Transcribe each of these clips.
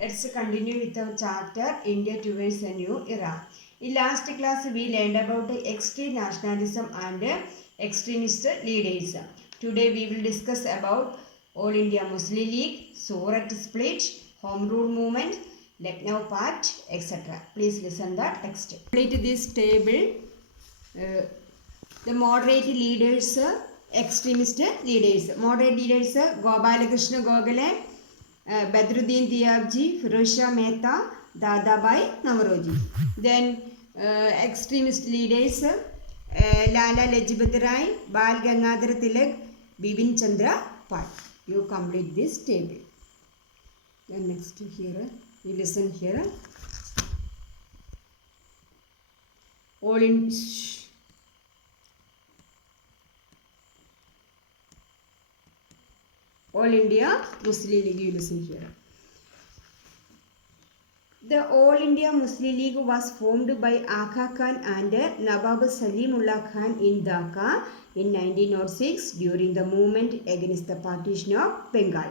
Let's continue with our chapter India towards a new era. In last class we learned about the extreme nationalism and extremist leaders. Today we will discuss about All India Muslim League, Surat split, Home Rule movement, Lucknow Pact, etc. Please listen the text. Complete this table. The moderate leaders, extremist leaders. Moderate leaders Gopalakrishna Gokhale, Badruddin Tiyabji, Firoz Shah Mehta, Dadabhai Naoroji. Then extremist leaders Lala Lajpat Rai, Bal Gangadhar Tilak, Bipin Chandra Pal. You complete this table. Then next here, you listen here. All India Muslim League, you listen here. The All India Muslim League was formed by Aga Khan and Nawab Salimullah Khan in Dhaka in 1906 during the movement against the partition of Bengal.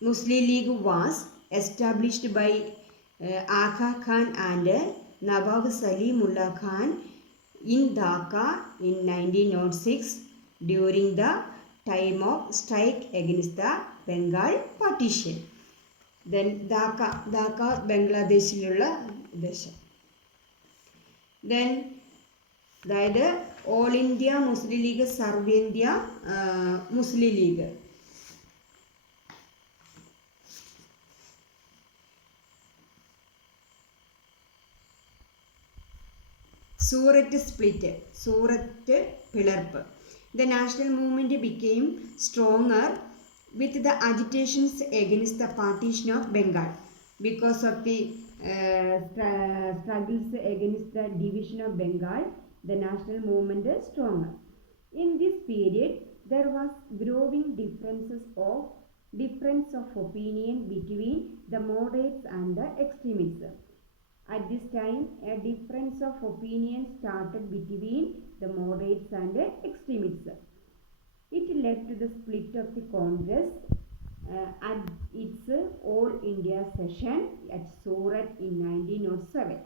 Muslim League was established by Aga Khan and Nawab Salimullah Khan in Dhaka in 1906 during the time of strike against the Bengal partition. Then Dhaka ബംഗ്ലാദേശിലുള്ള ദേശം. Then അതായത് all India Muslim League, സർവേന്ത്യ Muslim League. Surat split, Surat പിളർപ്പ്. The national movement became stronger with the agitations against the partition of Bengal because of the struggles against the division of Bengal. The national movement is stronger. In this period, there was growing difference of opinion between the moderates and the extremists. At this time, a difference of opinion started between the moderates and the extremists. It led to the split of the Congress at its All India session at Surat in 1907.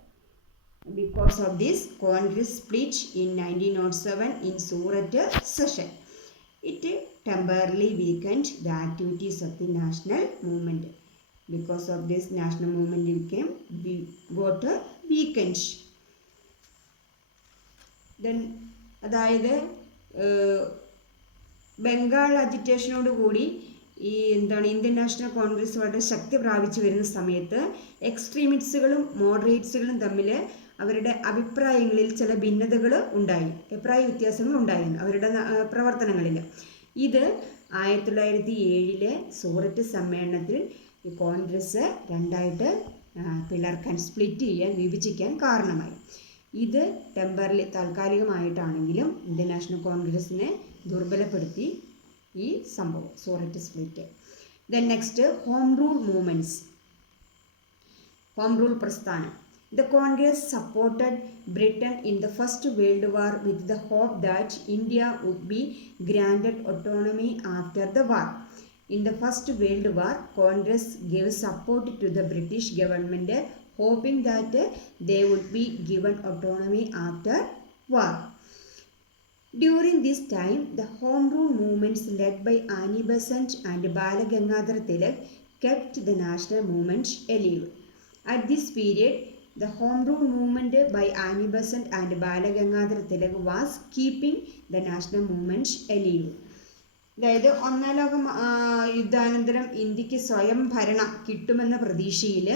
Because of this, Congress split in 1907 in Surat session. It temporarily weakened the activities of the national movement. Because of this, national movement got weakened. Then അതായത് ബംഗാൾ അജിറ്റേഷനോട് കൂടി ഇന്ത്യൻ നാഷണൽ കോൺഗ്രസ് വളരെ ശക്തി പ്രാപിച്ചു വരുന്ന സമയത്ത് എക്സ്ട്രീമിസ്റ്റുകളും മോഡറേറ്റ്സുകളും തമ്മിൽ അവരുടെ അഭിപ്രായങ്ങളിൽ ചില ഭിന്നതകൾ ഉണ്ടായി, അഭിപ്രായ വ്യത്യാസങ്ങൾ ഉണ്ടായിരുന്നു അവരുടെ പ്രവർത്തനങ്ങളിൽ. ഇത് 1907 സൂററ്റ് സമ്മേളനത്തിൽ കോൺഗ്രസ് രണ്ടായിട്ട് പിളർക്കാൻ, സ്പ്ലിറ്റ് ചെയ്യാൻ, വിഭജിക്കാൻ കാരണമായി. ഇത് ടെമ്പററി, താൽക്കാലികമായിട്ടാണെങ്കിലും ഇന്ത്യൻ നാഷണൽ കോൺഗ്രസിനെ ദുർബലപ്പെടുത്തി ഈ സംഭവം, Surat split. Then next home rule movements, home rule പ്രസ്ഥാനം. The Congress supported Britain in the First World War with the hope that India would be granted autonomy after the war. In the First World War, Congress gave support to the British government, hoping that they would be given autonomy after war. During this time, the Home Rule movements led by Annie Besant and Bal Gangadhar Tilak kept the national movement alive. At this period, the Home Rule movement by Annie Besant and Bal Gangadhar Tilak was keeping the national movement alive. അതായത് ഒന്നാം ലോക യുദ്ധാനന്തരം ഇന്ത്യക്ക് സ്വയം ഭരണം കിട്ടുമെന്ന പ്രതീക്ഷയിൽ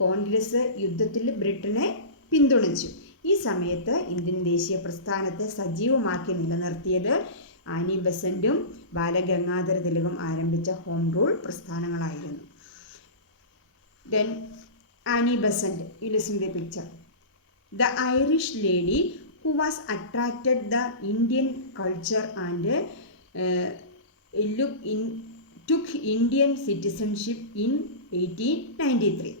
കോൺഗ്രസ് യുദ്ധത്തിൽ ബ്രിട്ടനെ പിന്തുണച്ചു. ഈ സമയത്ത് ഇന്ത്യൻ ദേശീയ പ്രസ്ഥാനത്തെ സജീവമാക്കി നിലനിർത്തിയത് ആനി ബസന്റും ബാലഗംഗാധര തിലകും ആരംഭിച്ച ഹോം റൂൾ പ്രസ്ഥാനങ്ങളായിരുന്നു. Then Annie Besant, you listen the picture. The Irish lady who was attracted the Indian culture and took Indian citizenship in 1893.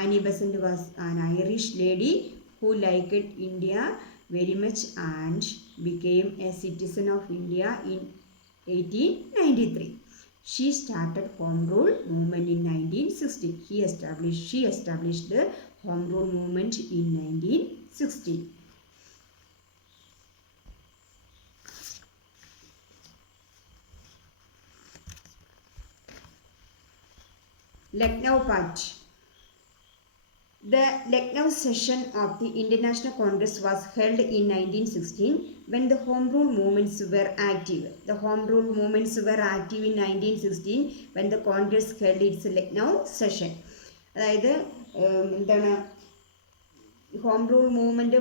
Annie Besant was an Irish lady who liked India very much and became a citizen of India in 1893. She started Home Rule movement in 1916. She established the Home Rule movement in 1916. Lucknow Pact. The Lucknow session of the International Congress was held in 1916 when the Home Rule movements were active. The Home Rule movements were active in 1916 when the Congress held its Lucknow session. അതായത് എന്താണ് home rule movement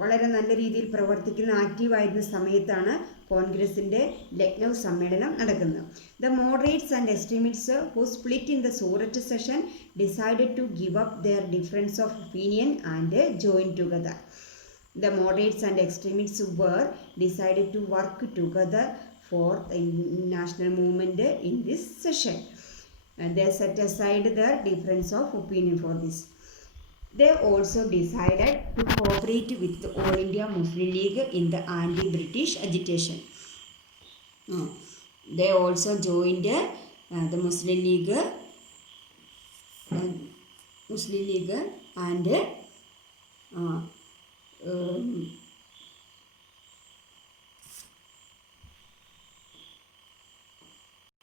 വളരെ നല്ല രീതിയിൽ പ്രവർത്തിക്കുന്ന ആക്റ്റീവായിരുന്ന സമയത്താണ് കോൺഗ്രസിൻ്റെ ലക്നൗ സമ്മേളനം നടക്കുന്നത്. The moderates and extremists who split in the Surat session decided to give up their difference of opinion and join together. The moderates and extremists were decided to work together for the national movement in this session. They set aside their difference of opinion for this. They also decided to cooperate with the All India Muslim League in the anti-British agitation. They also joined the Muslim League and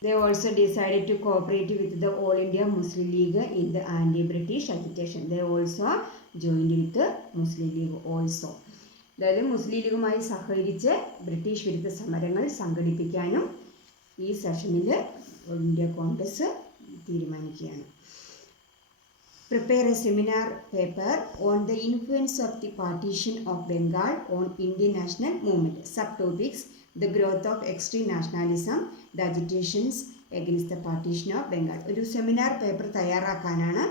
they also decided to cooperate with the All India Muslim League in the anti-British agitation. They also joined with the Muslim League also. അതായത് മുസ്ലിം ലീഗുമായി സഹകരിച്ച് ബ്രിട്ടീഷ് വിരുദ്ധ സമരങ്ങൾ സംഘടിപ്പിക്കാനും ഈ സെഷനിൽ ഇന്ത്യ കോൺഗ്രസ് തീരുമാനിക്കുകയാണ്. Prepare a seminar paper on the influence of the partition of Bengal on Indian national movement. Subtopics: the growth of extreme nationalism, the agitations against the partition of Bengal. ഒരു സെമിനാർ പേപ്പർ തയ്യാറാക്കാനാണ്.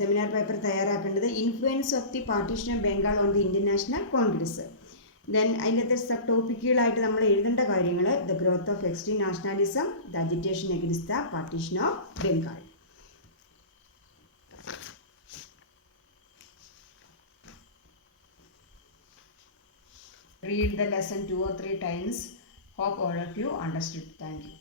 Seminar paper തയ്യാറാക്കേണ്ടത് influence of the partition of Bengal on the Indian National Congress. Then അതിൻ്റെ sub ടോപ്പിക്കുകളായിട്ട് നമ്മൾ എഴുതേണ്ട കാര്യങ്ങൾ: the growth of extreme nationalism, the agitation against the partition of Bengal. Read the lesson 2 or 3 times. Hope all of you understood. Thank you.